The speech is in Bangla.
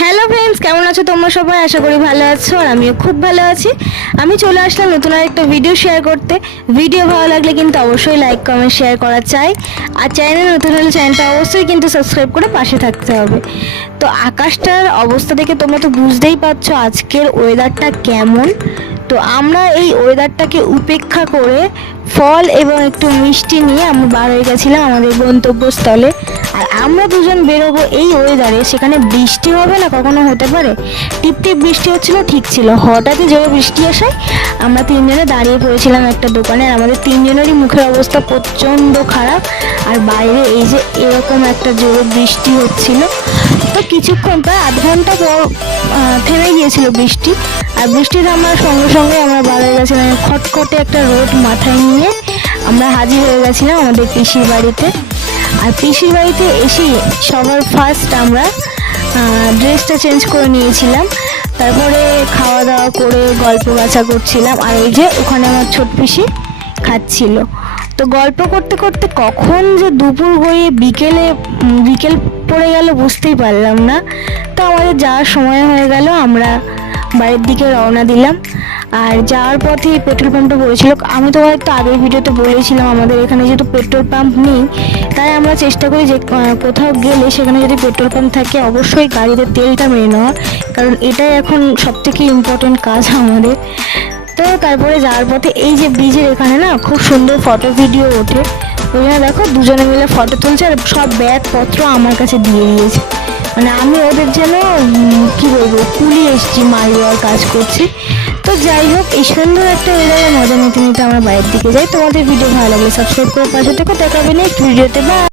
হ্যালো ফ্রেন্ডস, কেমন আছো তোমরা সবাই? আশা করি ভালো আছো আর আমিও খুব ভালো আছি। আমি চলে আসলাম নতুন আরেকটা ভিডিও শেয়ার করতে। ভিডিও ভালো লাগলে কিন্তু অবশ্যই লাইক কমেন্ট শেয়ার করা চাই। আর চ্যানেলে নতুন হলে চ্যানেলটা অবশ্যই কিন্তু সাবস্ক্রাইব করে পাশে থাকতে হবে। তো আকাশটার অবস্থা দেখে তোমরা তো বুঝতেই পারছো আজকের ওয়েদারটা কেমন। তো আমরা এই ওয়েদারটাকে উপেক্ষা করে ফল এবং একটু মিষ্টি নিয়ে আমরা বার হয়ে গেছিলাম আমাদের গন্তব্যস্থলে। আর আমরা দুজন বেরোবো এই ওয়েদারে, সেখানে বৃষ্টি হবে না কখনো হতে পারে? টিপ টিপ বৃষ্টি হচ্ছিল, ঠিক ছিল। হঠাৎই জোরে বৃষ্টি আসায় আমরা তিনজনে দাঁড়িয়ে পড়েছিলাম একটা দোকানে। আর আমাদের তিনজনেরই মুখের অবস্থা প্রচণ্ড খারাপ। আর বাইরে এই যে এরকম একটা জোরে বৃষ্টি হচ্ছিল। তো কিছুক্ষণ প্রায় আধ ঘন্টা পর থেমে গিয়েছিল বৃষ্টি। আর বৃষ্টি থামার সঙ্গে সঙ্গে আমরা বার হয়ে গেছিলাম খটখটে একটা রোদ মাথায় নিয়ে। আমরা হাজির হয়ে গেছিলাম আমাদের পিসির বাড়িতে। আর পিসির বাড়িতে এসেই সবার ফার্স্ট আমরা ড্রেসটা চেঞ্জ করে নিয়েছিলাম। তারপরে খাওয়া দাওয়া করে গল্প বাছা করছিলাম। আর ওই যে ওখানে আমার ছোট পিসি খাচ্ছিল। তো গল্প করতে করতে কখন যে দুপুর গড়িয়ে বিকেল পড়ে গেল বুঝতেই পারলাম না। তো আমাদের যাওয়ার সময় হয়ে গেল, আমরা বাড়ির দিকে রওনা দিলাম। আর যাওয়ার পথে পেট্রোল পাম্পটা পড়েছিল। আমি তো হয়তো আগের ভিডিওতে বলেছিলাম আমাদের এখানে যেহেতু পেট্রোল পাম্প নেই, তাই আমরা চেষ্টা করি যে কোথাও গেলে সেখানে যদি পেট্রোল পাম্প থাকে অবশ্যই গাড়িতে তেলটা মেরে নেওয়ার, কারণ এটাই এখন সবথেকে ইম্পর্টেন্ট কাজ আমাদের। তো তারপরে যাওয়ার পথে এই যে ব্রিজের এখানে না খুব সুন্দর ফটো ভিডিও ওঠে। ওইখানে দেখো দুজনে মিলে ফটো তুলছে আর সব ব্যাগপত্র আমার কাছে দিয়ে দিয়েছে। মানে আমি ওদের যেন কি বলবো কুলি এসছি, মাল দেওয়ার কাজ করছি। তো যাই হোক, এই সুন্দর একটা ওয়েদারে মজা নিতে নিতে আমরা বাইরের দিকে যাই। তোমাদের ভিডিও ভালো লাগলে সাবস্ক্রাইব করে পাশে থেকে দেখা হবে নেক্সট ভিডিওতে। বা